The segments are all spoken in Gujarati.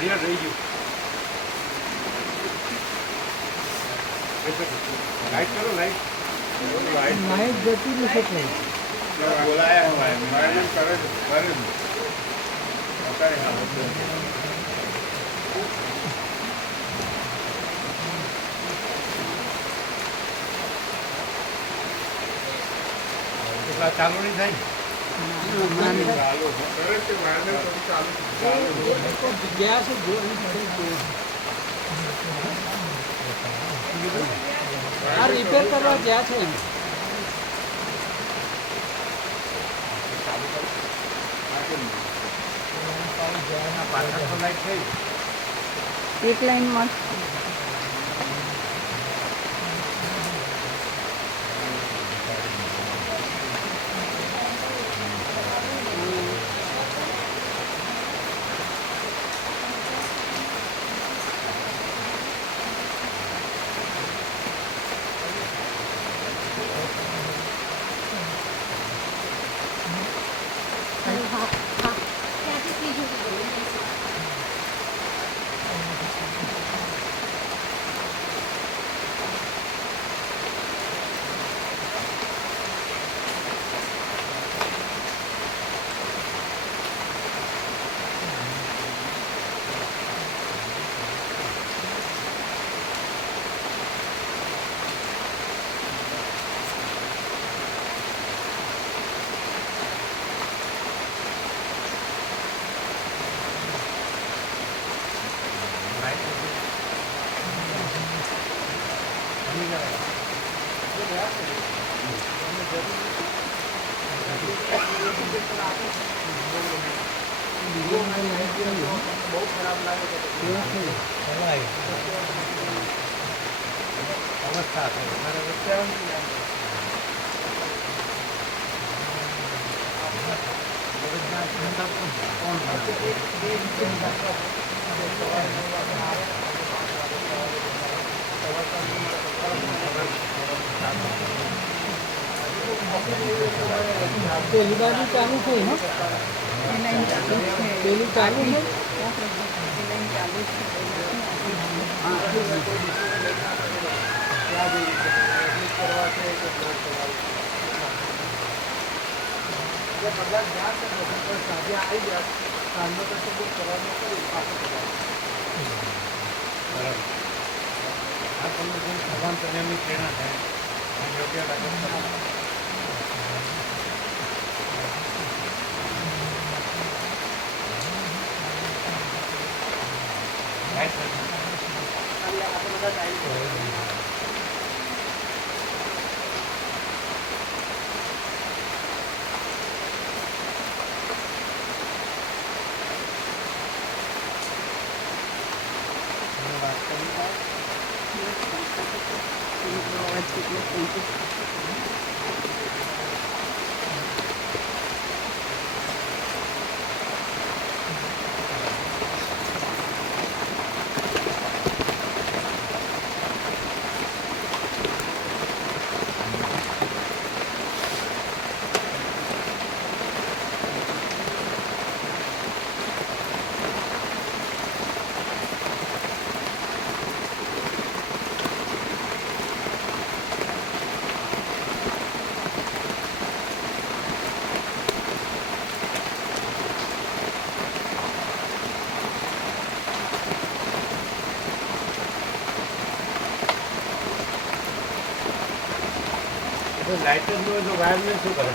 ઘડિયાળ રહી ગયું. લાઈટ કરો, લાઈટ જતી નહીં શકે. બોલાયા હોય એન્વાયરમેન્ટ કરે કરે એટલા ચાલુ નહીં થાય ગયા છે જો આ રિપેર કરવા ગયા છે. એક લાઈનમાં બહુ ખરાબ લાગે અવસ્થા છે મારે વચ્ચે પેલી બાજુ ચાલુ છે ને પેલી ચાલુ છે આ તમને ભગવાન પ્રેમની પ્રેરણા થાય યોગ્ય લાગે લાઇટર નો જો વાયરમેન શું કરે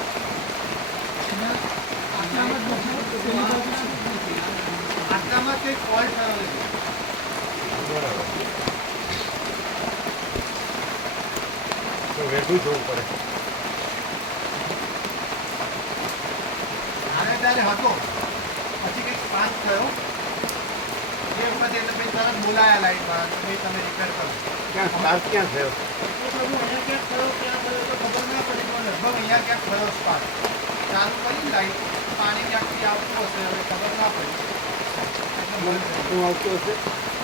આટલામાં કંઈક ફોલ્ટ થયો નથી. બરાબર તો વેઠું જોવું પડે આને ત્યારે હતો પછી કંઈક પાંચ થયો એ વખતે એટલે પછી તરત બોલાયા લાઈટમાં કે ભાઈ તમે રિપેર કરો. ક્યાં સ્ટાર્ટ ક્યાં થયો અહીંયા ક્યાંક થયો ક્યાં થયો તો ખબર ના પડી પણ લગભગ અહીંયા ક્યાંક થયો સ્પાર્ક. ચાલુ કરી લાઈટ પાણી ક્યાંકથી આવતું હશે હવે ખબર ના પડી. શું આવતું હશે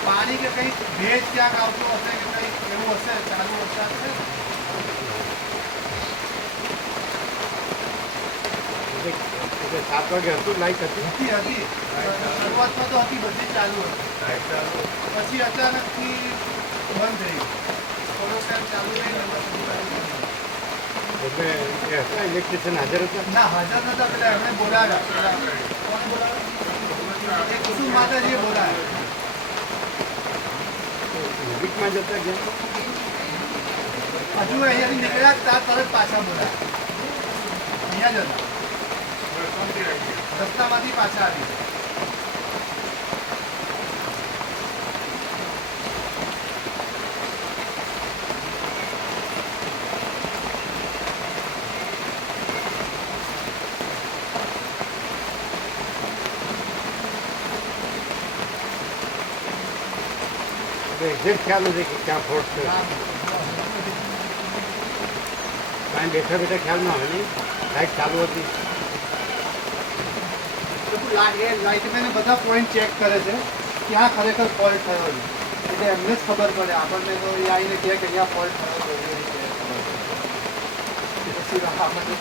પાણી કે કંઈક ભેજ ક્યાંક આવતું હશે કે કંઈક એવું હશે ચાલુ વરસાદ છે. એટલે એટલે 7 વાગે હતું લાઈટ હતી. હતી શરૂઆતમાં તો હતી, બધી ચાલુ હતી. પછી અચાનકથી બંધ થઈ ગઈ. થોડો ટાઈમ ચાલુ રહી ને પછી બંધ થઈ ગઈ. એટલે એ હતા ઇલેક્ટ્રિશિયન હાજર હતા. ના હાજર નતા, પેલા એમણે બોલાવ્યા. કોને બોલાવ્યા? એ કુસુમ માતાજીએ બોલાવ્યા. નજીકમાં જતા ગયા. હજુ અહીંયાથી નીકળ્યા ત્યાર તરત પાછા બોલાવ્યા. અહીંયા જ હતા, રસ્તામાંથી પાછા આવી ગયા. એક્ઝેક્ટ ખ્યાલ નથી કે ક્યાં ફોલ્ટ છે. કાંઈ બેઠા બેઠા ખ્યાલ ના આવે નહીં. લાઈટ ચાલુ હતી. લાઇટમેન બધા પોઈન્ટ ચેક કરે છે, ક્યાં ખરેખર ફોલ્ટ થયો છે. એટલે એમને જ ખબર પડે. આપણને તો એ આવીને કહે કે અહીંયા ફોલ્ટ થયો છે, એવી રીતે ખબર પડે. પછી આપણને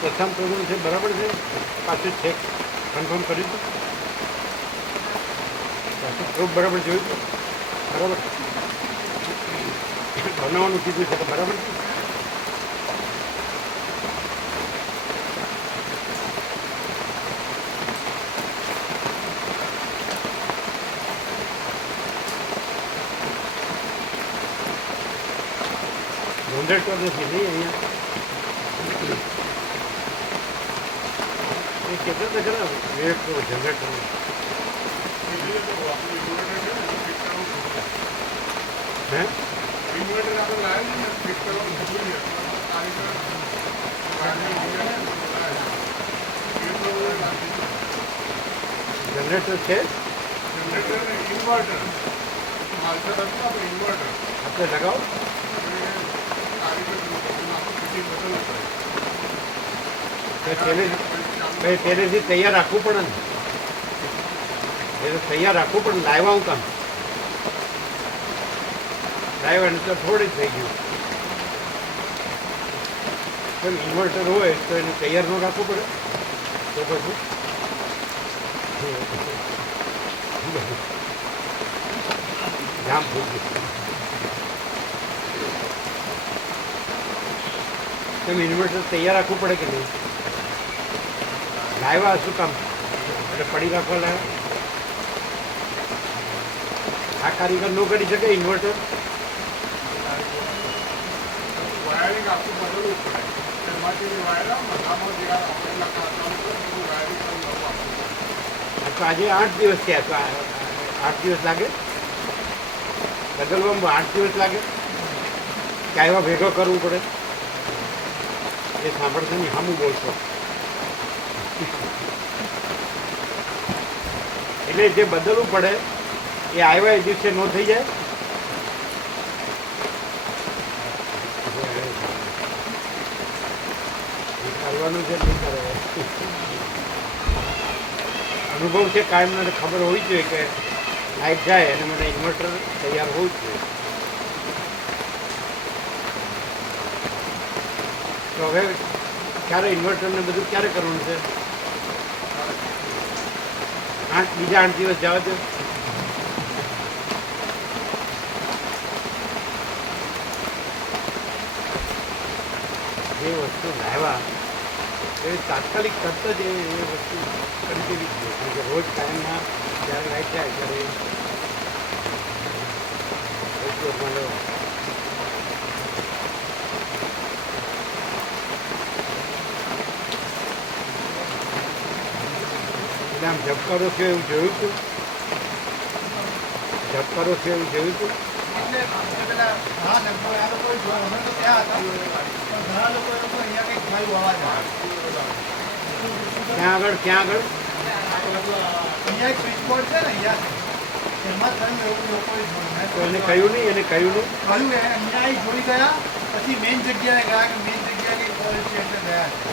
પ્રથમ પ્રોગ્રામ છે બરાબર છે. પાછું ચેક કન્ફર્મ કર્યું હતું. પાછું પ્રૂફ બરાબર જોયું હતું. બરાબર બનાવવાનું કીધું છે તો બરાબર છે. જનરેટર નથી નહીં અહીંયા. એ કહેતા હતા ખરા વેટ કરો જનરેટર. હે જનરેટર છે આપણે લગાવો. પહેલેથી તૈયાર રાખવું પડે ને. એ તો તૈયાર રાખવું પડે. લાવ્યા હું કામ લાવ્યા ને તો થોડી જ થઈ ગયું. કેમ ઇન્વર્ટર હોય તો એને તૈયાર ન રાખવું પડે તો પછી જામ થઈ ગયું. તમે ઇન્વર્ટર તૈયાર રાખવું પડે કે નહીં? લાવ્યા શું કામ એટલે પડી રાખવા લાવ્યા? આ કારીગર ન કરી શકે ઇન્વર્ટર? વાયરિંગ આખું બદલવું પડે. એમાંથી વાયર મધામાં જે આપેલા કામ વાયરિંગ તો આજે 8 દિવસ થયા. તો 8 દિવસ લાગે બદલવામાં? 8 દિવસ લાગે કે આવ્યા ભેગો કરવું પડે? એ સાંભળશે નહીં, સામું બોલશો. એટલે જે બદલવું પડે એ આવ્યા એ દિવસે ન થઈ જાય. કરવાનું છે નહીં કરે. અનુભવ છે કાયમ મને ખબર હોવી જોઈએ કે લાઈટ જાય અને મને ઇન્વર્ટર તૈયાર હોવું જ જોઈએ. તો હવે ક્યારે ઇન્વર્ટર ને બધું ક્યારે કરવાનું છે? બીજા 8 દિવસ જવા દો. જે વસ્તુ લાવ્યા એ તાત્કાલિક તરત જ એ વસ્તુ કરી દેવી જોઈએ, કારણ કે રોજ કાયમના જ્યારે લાઈટ જાય ત્યારે ઉપયોગમાં લેવા. એટલે આમ ઝબકારો છે એવું જોયું હતું? ઝબકારો છે એવું જોયું હતું? એટલે આપણે પેલા હા લગભગ આ લોકો જોવા અમે તો ત્યાં હતા પણ ઘણા લોકો એ લોકો અહીંયા કંઈક થયું અવાજ આવે ક્યાં આગળ? અહીંયા એક સ્વિચ બોર્ડ છે ને અહીંયા એમાં થયું એવું લોકોએ જોયું. તો એને કહ્યું નહીં? કહ્યું અહીંયા અહીં જોઈ ગયા પછી મેઇન જગ્યાએ ગયા કે મેઇન જગ્યાએ કંઈક ફોલ્ટ છે એટલે ગયા છે.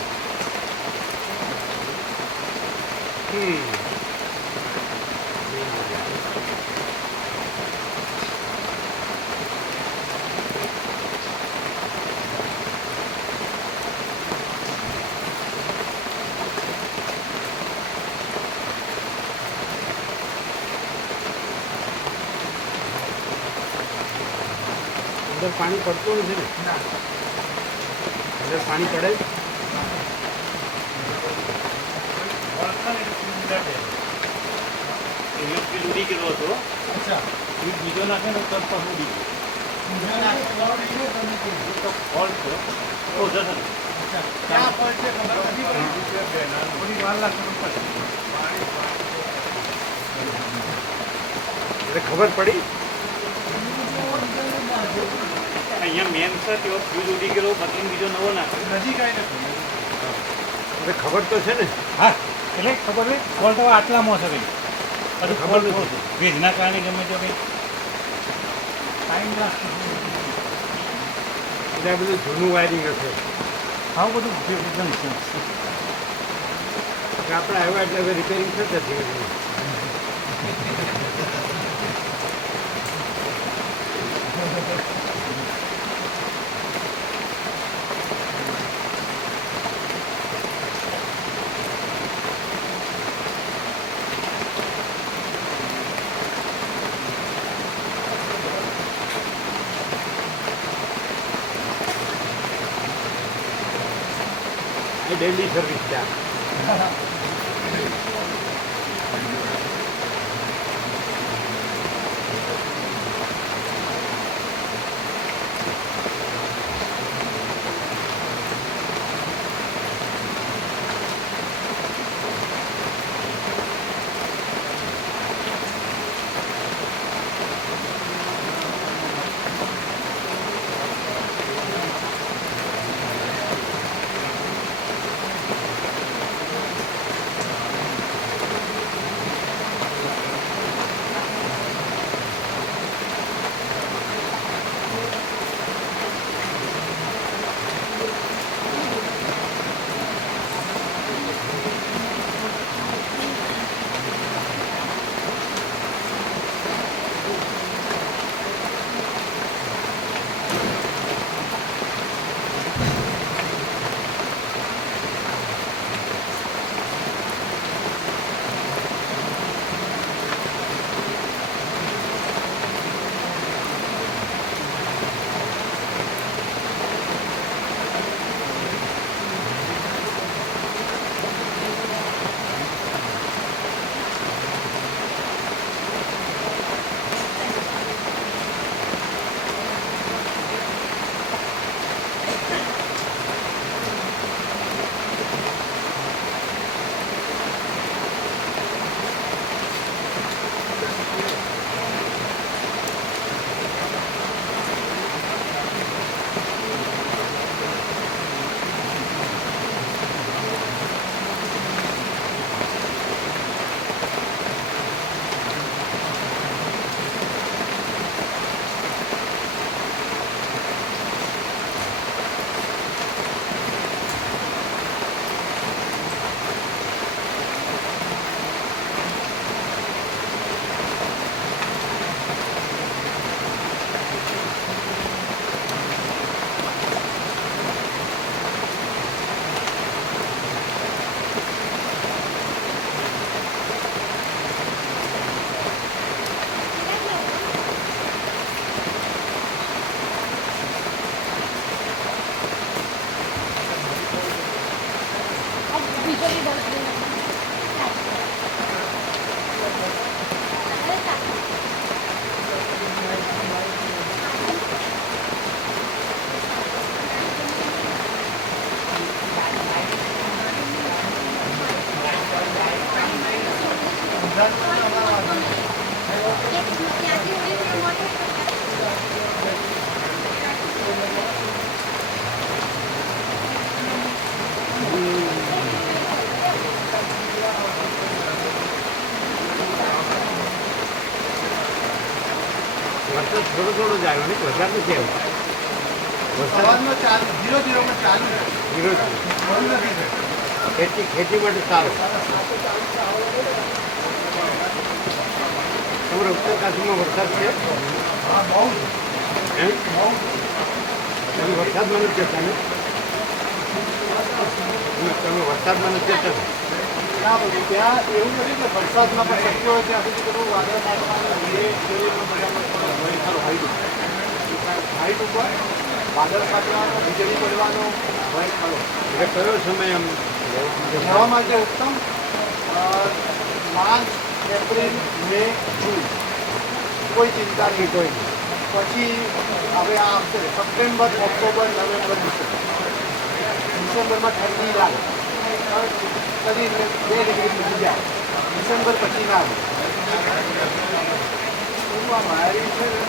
અંદર પાણી પડતું નથી ને? ના અંદર પાણી પડે? ઉડી ગયેલો હતો, અચ્છા બીજો નાખે ને તરત પાછું ઉડી ગયો. ફોલ્ટ છે ક્યાં ફોલ્ટ છે ખબર નથી પડી. થોડી વાર લાગશે પણ પડશે. એટલે ખબર પડી? અહીંયા મેન છે તેઓ ફ્યુઝ ઉડી ગયેલો, બદલીને બીજો નવો નાખે. નજીક આવીને ખબર. એટલે ખબર તો છે ને? હા, એટલે ખબર છે ફોલ્ટ હવે આટલામાં હશે કંઈ. હજુ ખબર ખબર નથી. નથી, ભેજના કારણે ગમે તે કંઈ ટાઈમ લાગશે. એટલે આ બધું જૂનું વાયરિંગ હશે. આવું બધું એકદમ છે. કે આપણે આવ્યા એટલે હવે રિપેરિંગ થશે ધીમે ધીમે. આ ડેલી સર્વિસ છે આ. થોડો થોડો જ આવ્યો નહીં, વધારે નથી આવ્યો. વરસાદ સવારનો ચાલુ 0-0 ચાલુ છે. ધીરો છે. બંધ નથી થયો. ખેતી માટે સારો. તમારા ઉત્તર કાશીમાં વરસાદ છે? હા, બહુ હે? બહુ તમે વરસાદમાં નથી જતા ને? તમે વરસાદમાં નથી જતા ને? ના બધું ત્યાં એવું નથી કે વરસાદમાં પણ શક્ય હોય ત્યાં સુધી બધું વાદળ ફાટવાનું હાઈટ ઉપર વાદળ ફાટવાનો વીજળી પડવાનો ભય ખરો. એટલે કયો સમય આમ રહેવા માટે ઉત્તમ માર્ચ, એપ્રિલ, મે, જૂન કોઈ ચિંતા નહીં. કોઈ નહીં. પછી હવે આ આવશે સપ્ટેમ્બર, ઓક્ટોબર, નવેમ્બર, ડિસેમ્બરમાં ઠંડી લાગે શરીર 2 ડિગ્રી સુધી જાય. ડિસેમ્બર પછી ના આવે. શું આ વાયરિંગ છે ને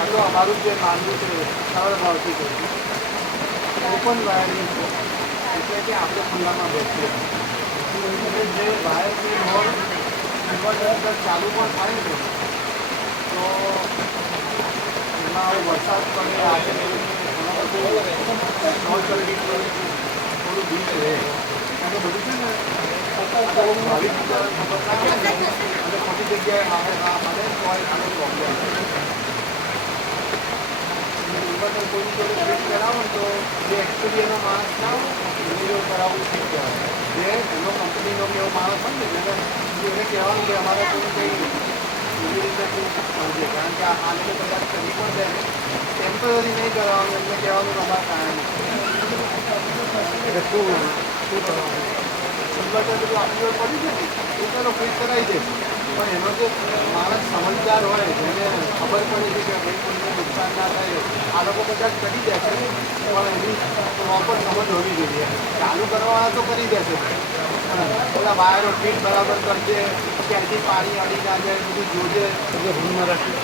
આ તો અમારું જે માનવું છે સરળ ભાવથી કહ્યું ઓપન વાયરિંગ છે એટલે કે આપણે ખુલ્લામાં બેસીએ એટલે જે વાયર છે હોય ઇન્વર્ટર ચાલુ પણ થાય ને તો એમાં વરસાદ પડે આજે ઘણા બધું શોર્ટ સર્કિટ થોડું બીક રહે કારણ કે બધું છે ને ભાવિક બિચારા ખબર ના હોય ને અને ખોટી જગ્યાએ આવે ના મળે તો આનો પ્રોબ્લેમ ઇન્વર્ટર કોઈ જોડે ફિટ કરાવો ને તો જે એકચ્યુઅલી એનો માણસ ના હોય એને જો કરાવવું ઠીક કહેવાય જે એનો કંપનીનો કે એવો માણસ હોય ને એને કહેવાનું કે અમારે કોઈ કંઈ એવી રીતે સમજે કારણ કે આ લોકો કદાચ કરી પણ દે ને ટેમ્પરરી નહીં કરવાનું એમને કહેવાનું કે અમારા કારણે એટલે શું કરવાનું? ઇન્વર્ટર બધું આપણી જોડે પડી છે ને એ ચલો ફિટ કરાવી દે પણ એનો જે માણસ સમજદાર હોય જેને ખબર પડે છે કે ભાઈ કોઈને નુકસાન ના થાય આ લોકો કદાચ કરી દે છે પણ એની પ્રોપર સમજ હોવી જોઈએ ચાલુ કરવાવાળા તો કરી દેશે બધા વાયરો ફિટ બરાબર કરજે ક્યાંથી પાણી અડી ના જાય બધું જોજે એટલે રૂમમાં રાખી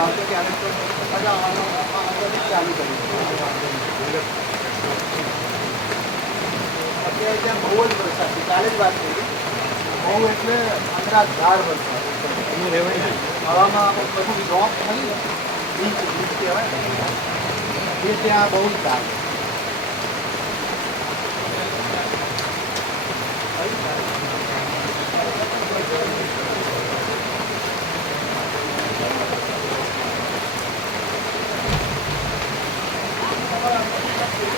આવશે ક્યારેક તો બધા અંદરથી ચાલુ કરી અત્યારે ત્યાં બહુ જ વરસાદ છે કાલે જ વાત કરી બહુ એટલે અંદાજધાર વરસાદ એમાં રહેવાય ને. હવામાં બધું ડ્રોપ થઈ બીચ કહેવાય ને એ ત્યાં બહુ જ ધાર